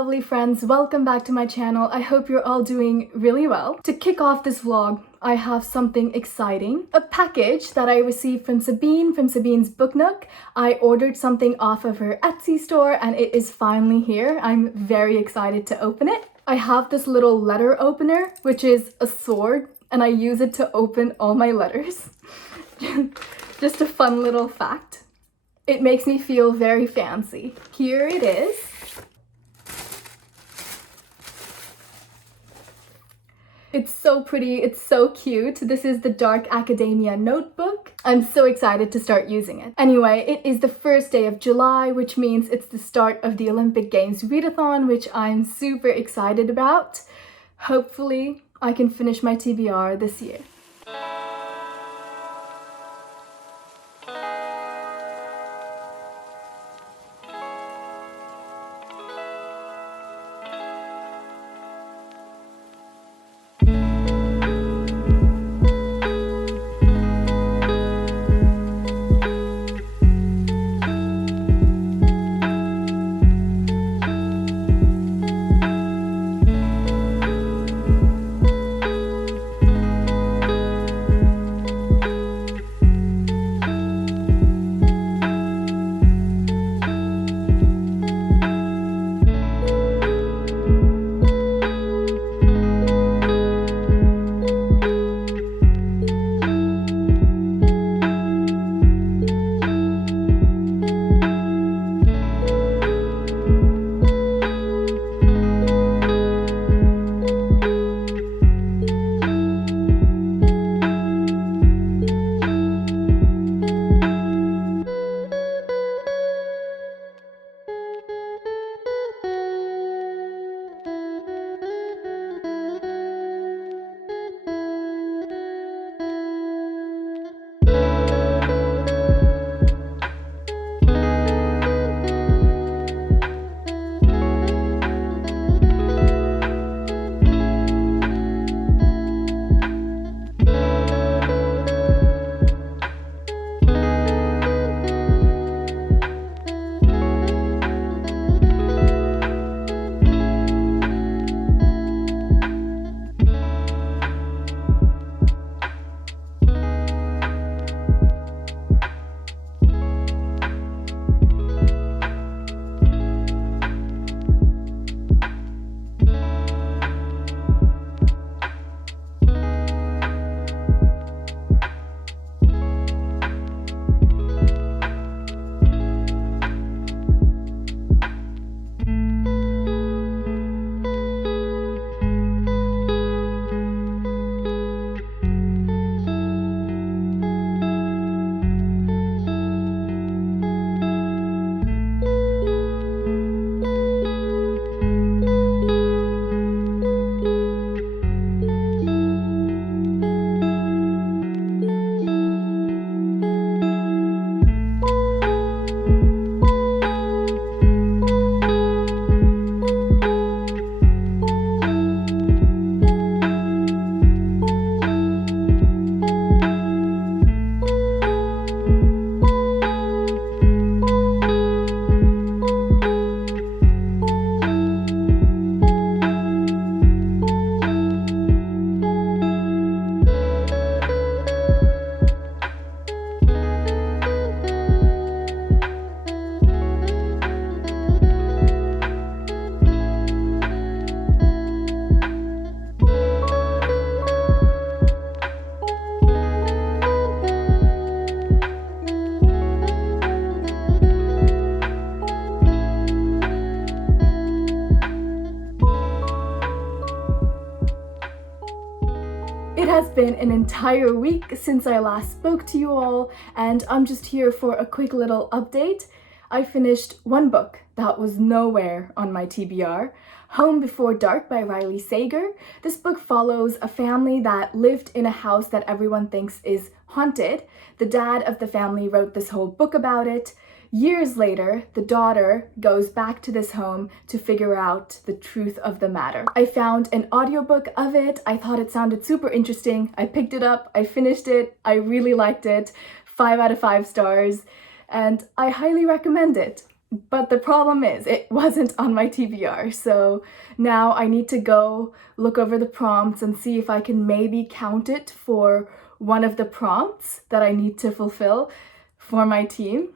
lovely friends, welcome back to my channel. I hope you're all doing really well. To kick off this vlog, I have something exciting. A package that I received from Sabine from Sabine's Book Nook. I ordered something off of her Etsy store and it is finally here. I'm very excited to open it. I have this little letter opener, which is a sword, and I use it to open all my letters. Just a fun little fact. It makes me feel very fancy. Here it is. It's so pretty, it's so cute. This is the Dark Academia notebook. I'm so excited to start using it. Anyway, it is the first day of July, which means it's the start of the Olympic Games readathon, which I'm super excited about. Hopefully, I can finish my TBR this year. It has been an entire week since I last spoke to you all, and I'm just here for a quick little update. I finished one book that was nowhere on my TBR, Home Before Dark by Riley Sager. This book follows a family that lived in a house that everyone thinks is haunted. The dad of the family wrote this whole book about it. Years later, the daughter goes back to this home to figure out the truth of the matter. I found an audiobook of it. I thought it sounded super interesting. I picked it up, I finished it, I really liked it. 5 out of 5 stars, and I highly recommend it. But the problem is, it wasn't on my TBR, so now I need to go look over the prompts and see if I can maybe count it for one of the prompts that I need to fulfill for my team.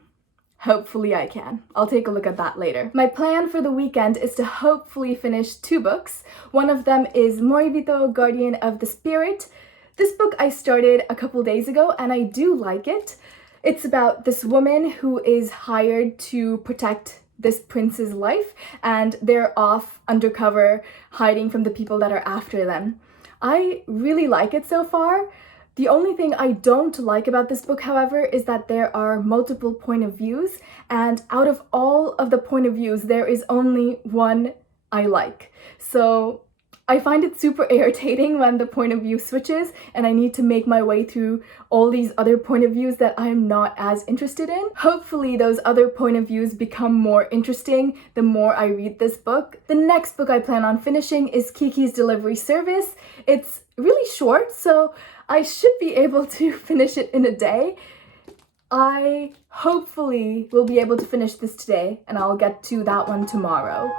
Hopefully I can. I'll take a look at that later. My plan for the weekend is to hopefully finish 2 books. One of them is Moribito, Guardian of the Spirit. This book I started a couple days ago and I do like it. It's about this woman who is hired to protect this prince's life, and they're off undercover hiding from the people that are after them. I really like it so far. The only thing I don't like about this book, however, is that there are multiple point of views, and out of all of the point of views, there is only one I like. So I find it super irritating when the point of view switches and I need to make my way through all these other point of views that I'm not as interested in. Hopefully those other point of views become more interesting the more I read this book. The next book I plan on finishing is Kiki's Delivery Service. It's really short, so I should be able to finish it in a day. I hopefully will be able to finish this today and I'll get to that one tomorrow.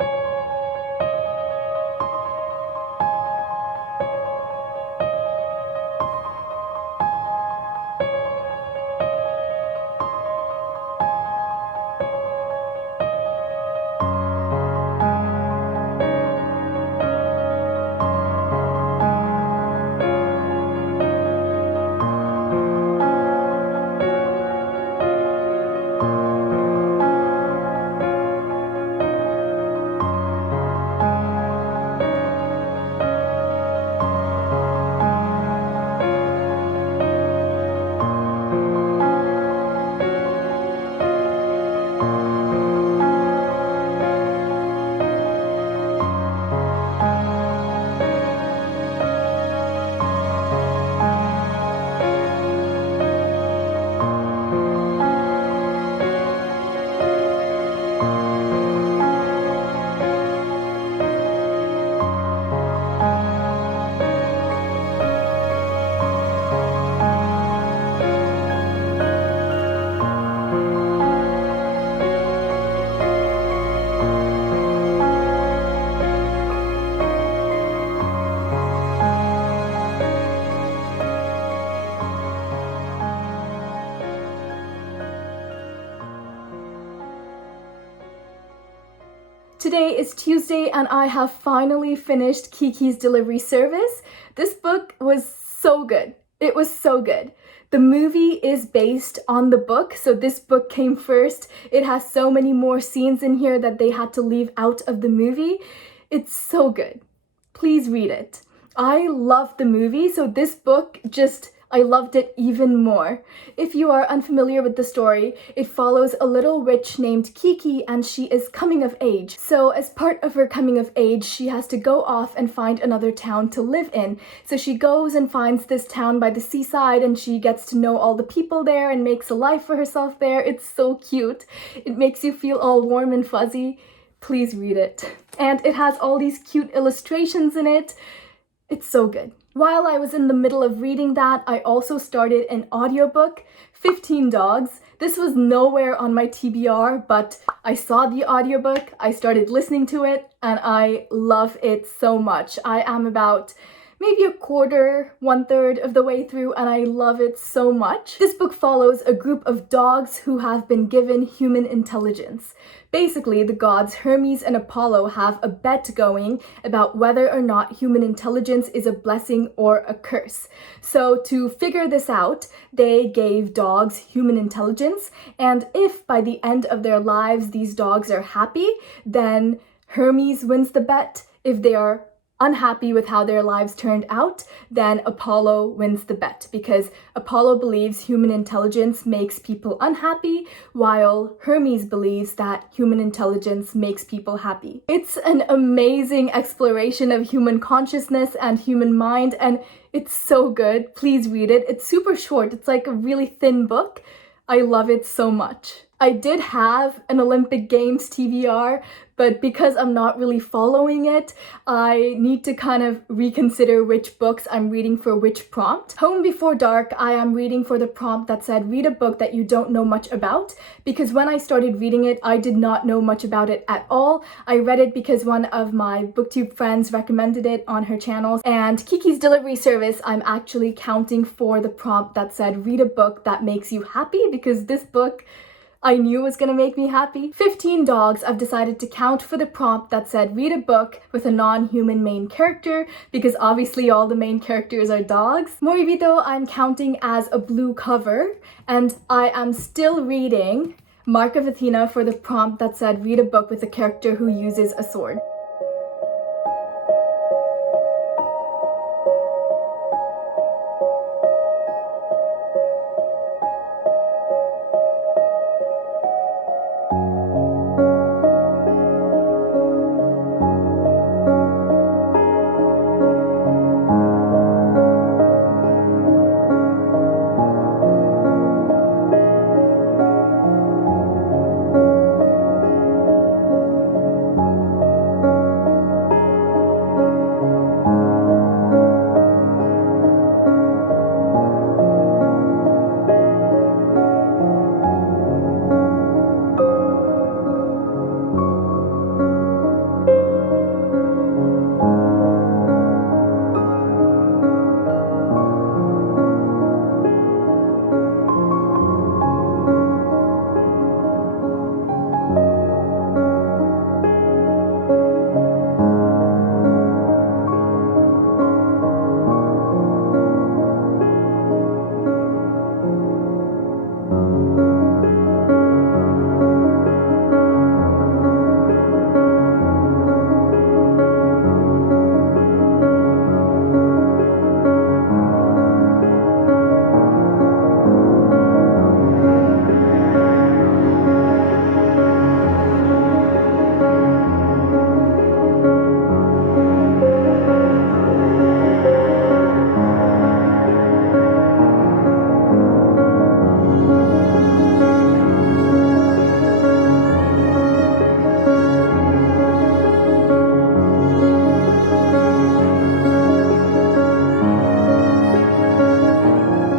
Today is Tuesday and I have finally finished Kiki's Delivery Service. This book was so good. It was so good. The movie is based on the book, so this book came first. It has so many more scenes in here that they had to leave out of the movie. It's so good. Please read it. I loved the movie, so this book I loved it even more. If you are unfamiliar with the story, it follows a little witch named Kiki and she is coming of age. So as part of her coming of age, she has to go off and find another town to live in. So she goes and finds this town by the seaside and she gets to know all the people there and makes a life for herself there. It's so cute. It makes you feel all warm and fuzzy. Please read it. And it has all these cute illustrations in it. It's so good. While I was in the middle of reading that, I also started an audiobook, 15 Dogs. This was nowhere on my TBR, but I saw the audiobook, I started listening to it, and I love it so much. I am about maybe a quarter, 1/3 of the way through, and I love it so much. This book follows a group of dogs who have been given human intelligence. Basically, the gods Hermes and Apollo have a bet going about whether or not human intelligence is a blessing or a curse. So to figure this out, they gave dogs human intelligence, and if by the end of their lives these dogs are happy, then Hermes wins the bet. If they are unhappy with how their lives turned out, then Apollo wins the bet because Apollo believes human intelligence makes people unhappy, while Hermes believes that human intelligence makes people happy. It's an amazing exploration of human consciousness and human mind, and it's so good. Please read it. It's super short. It's like a really thin book. I love it so much. I did have an Olympic Games TBR, but because I'm not really following it, I need to kind of reconsider which books I'm reading for which prompt. Home Before Dark, I am reading for the prompt that said read a book that you don't know much about, because when I started reading it, I did not know much about it at all. I read it because one of my booktube friends recommended it on her channel, and Kiki's Delivery Service, I'm actually counting for the prompt that said read a book that makes you happy, because this book I knew was gonna make me happy. 15 Dogs, I've decided to count for the prompt that said read a book with a non-human main character, because obviously all the main characters are dogs. Moribito, I'm counting as a blue cover, and I am still reading Mark of Athena for the prompt that said read a book with a character who uses a sword.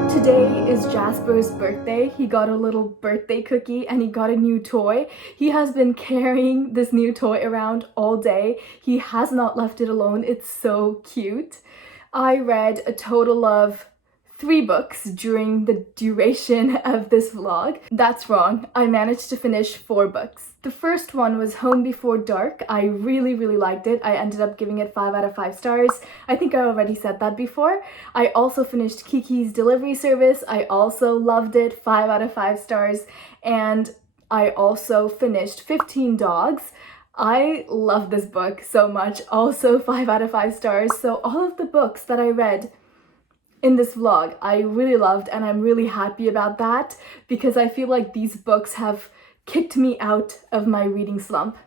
Today is Jasper's birthday. He got a little birthday cookie and he got a new toy. He has been carrying this new toy around all day. He has not left it alone. It's so cute. I read a total of 3 books during the duration of this vlog. That's wrong. I managed to finish 4 books. The first one was Home Before Dark. I really liked it. I ended up giving it 5 out of 5 stars. I think I already said that before. I also finished Kiki's Delivery Service. I also loved it, 5 out of 5 stars. And I also finished 15 Dogs. I love this book so much, also 5 out of 5 stars. So all of the books that I read in this vlog I really loved, and I'm really happy about that, because I feel like these books have kicked me out of my reading slump.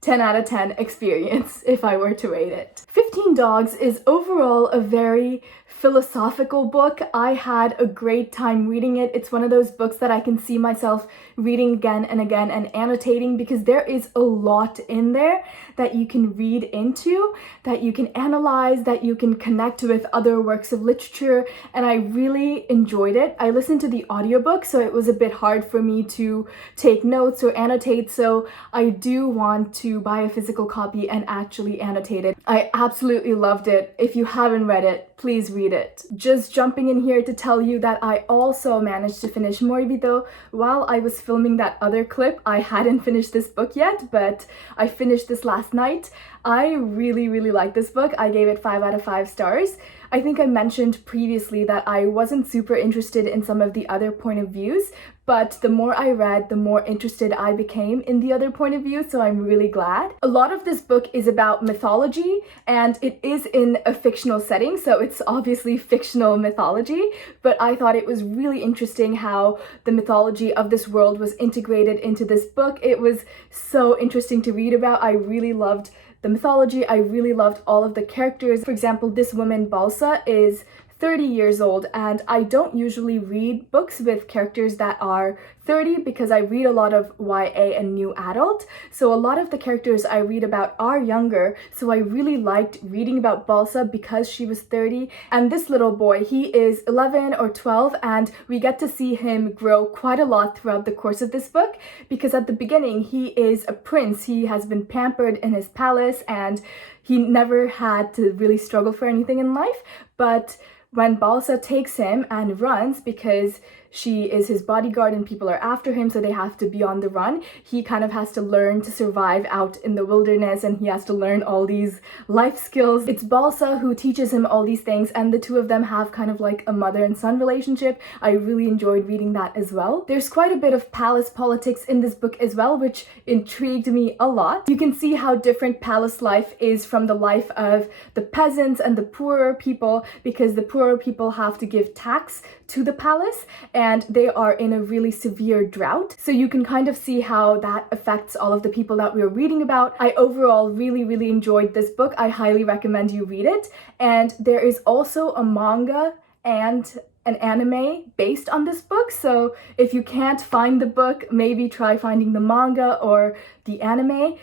10 out of 10 experience if I were to rate it. 15 Dogs is overall a very philosophical book. I had a great time reading it. It's one of those books that I can see myself reading again and again and annotating, because there is a lot in there that you can read into, that you can analyze, that you can connect with other works of literature, and I really enjoyed it. I listened to the audiobook, so it was a bit hard for me to take notes or annotate, so I do want to buy a physical copy and actually annotate it. I absolutely loved it. If you haven't read it, please read it. Just jumping in here to tell you that I also managed to finish Moribito while I was filming that other clip. I hadn't finished this book yet, but I finished this last night. I really like this book. I gave it 5 out of 5 stars. I think I mentioned previously that I wasn't super interested in some of the other point of views, but the more I read, the more interested I became in the other point of view, so I'm really glad. A lot of this book is about mythology, and it is in a fictional setting, so it's obviously fictional mythology, but I thought it was really interesting how the mythology of this world was integrated into this book. It was so interesting to read about. I really loved the mythology. I really loved all of the characters. For example, this woman, Balsa, is 30 years old, and I don't usually read books with characters that are 30 because I read a lot of YA and new adult, so a lot of the characters I read about are younger, so I really liked reading about Balsa because she was 30. And this little boy, he is 11 or 12, and we get to see him grow quite a lot throughout the course of this book, because at the beginning he is a prince. He has been pampered in his palace and he never had to really struggle for anything in life, but when Balsa takes him and runs, because she is his bodyguard and people are after him, so they have to be on the run, he kind of has to learn to survive out in the wilderness, and he has to learn all these life skills. It's Balsa who teaches him all these things, and the two of them have kind of like a mother and son relationship. I really enjoyed reading that as well. There's quite a bit of palace politics in this book as well, which intrigued me a lot. You can see how different palace life is from the life of the peasants and the poorer people, because the poorer people have to give tax to the palace, and they are in a really severe drought. So you can kind of see how that affects all of the people that we're reading about. I overall really enjoyed this book. I highly recommend you read it. And there is also a manga and an anime based on this book. So if you can't find the book, maybe try finding the manga or the anime.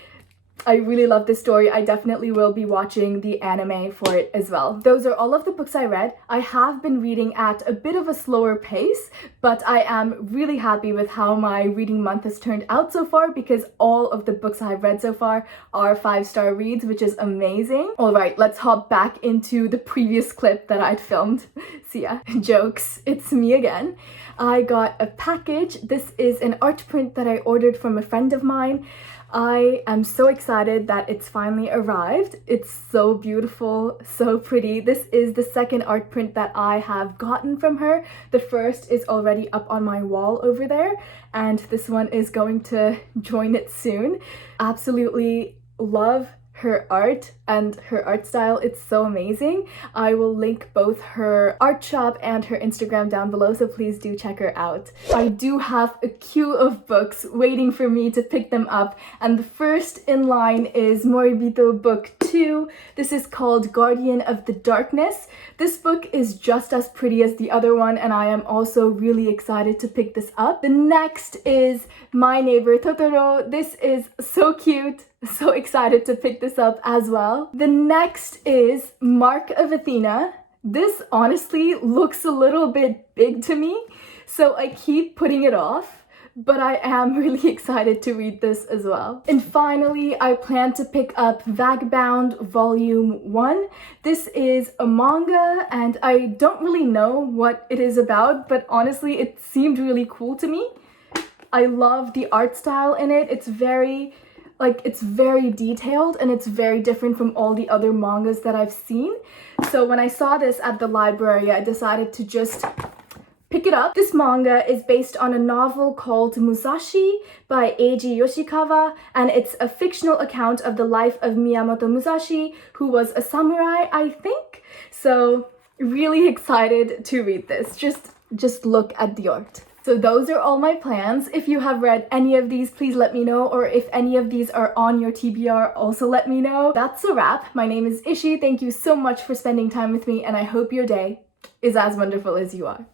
I really love this story. I definitely will be watching the anime for it as well. Those are all of the books I read. I have been reading at a bit of a slower pace, but I am really happy with how my reading month has turned out so far, because all of the books I've read so far are 5-star reads, which is amazing. All right, let's hop back into the previous clip that I'd filmed. See ya. Jokes. It's me again. I got a package. This is an art print that I ordered from a friend of mine. I am so excited that it's finally arrived. It's so beautiful, so pretty. This is the second art print that I have gotten from her. The first is already up on my wall over there, and this one is going to join it soon. Absolutely love her art and her art style. It's so amazing. I will link both her art shop and her Instagram down below, so please do check her out. I do have a queue of books waiting for me to pick them up, and the first in line is Moribito book 2. This is called Guardian of the Darkness. This book is just as pretty as the other one, and I am also really excited to pick this up. The next is My Neighbor Totoro. This is so cute. So excited to pick this up as well. The next is Mark of Athena. This honestly looks a little bit big to me, so I keep putting it off, but I am really excited to read this as well. And finally, I plan to pick up Vagabond Volume 1. This is a manga, and I don't really know what it is about, but honestly, it seemed really cool to me. I love the art style in it. It's very detailed, and it's very different from all the other mangas that I've seen. So when I saw this at the library, I decided to just pick it up. This manga is based on a novel called Musashi by Eiji Yoshikawa, and it's a fictional account of the life of Miyamoto Musashi, who was a samurai, I think. So really excited to read this. Just look at the art. So those are all my plans. If you have read any of these, please let me know, or if any of these are on your TBR, also let me know. That's a wrap. My name is Ishi. Thank you so much for spending time with me, and I hope your day is as wonderful as you are.